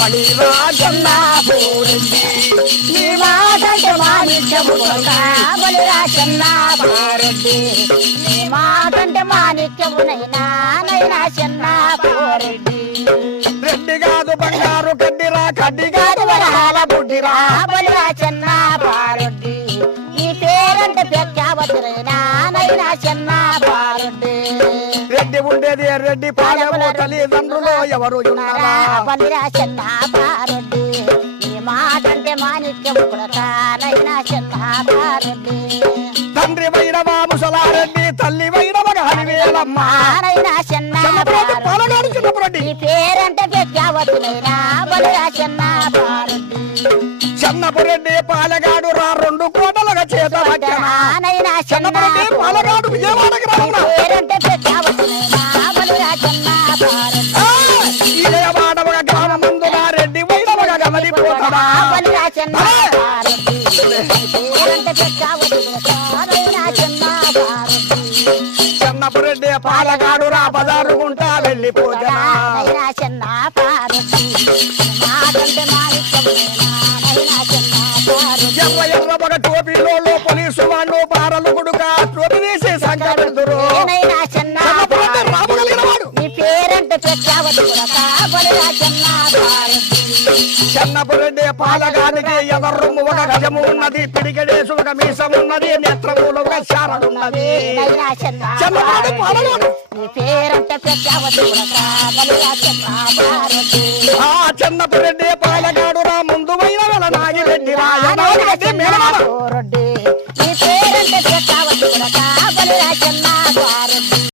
బలి రాజన్న పోరెడ్డి నీ మాటంటే మాణిక్యము కొరక బలిరా చెన్నారెడ్డి నీ మాటంటే మాణిక్యమునైనా నైనా చెన్నారెడ్డి రెడ్డి కాదు బంగారు కడ్డిరా కడ్డి కాదు వరహాల బుడ్డిరా. బలిరా చెన్నారెడ్డి నీ పేరంటే పెక్కావతునైనా నైనా చెన్నారెడ్డి రెడ్డి ఉండేది రెడ్డి పాలెము తల్లిదండ్రులు ఎవరు మాటంటే తండ్రి వైరవా ముసలారెడ్డి తల్లి వైరవ హరివేలమ్మ పేరంటే బలిరా చెన్నపురెడ్డి. పాలగాడు రా రెండు కోటలుగా చెన్న పారెడ్డి చెన్నపురెడ్డి పాలగాడు రా బజారుకుంటా వెళ్ళిపోతనా నారాయణ చెన్న పారెడ్డి ఎర్ర ఎర్ర ఒక టోపీలో పోలీసు వాళ్ళు బారలు గుడుక టోపీ వేసి వాడు నీ పేరంటే పెట్టావద్దు చెన్నపురెడ్డి పాలగానికి ఎదర్రొమ్ము ఒక గజము ఉన్నది పిడికెడేసు ఒక మీసం ఉన్నది నేత్రములు ఒక శారడున్నది చెన్నపురెడ్డి ఆ చెన్నపురెడ్డి పాలగాడు రా ముందు వైన వెల నాగిరెడ్డి రా ఎనాగిరెడ్డి మేనమామ. రెడ్డి నీ పేరంటే చిన్న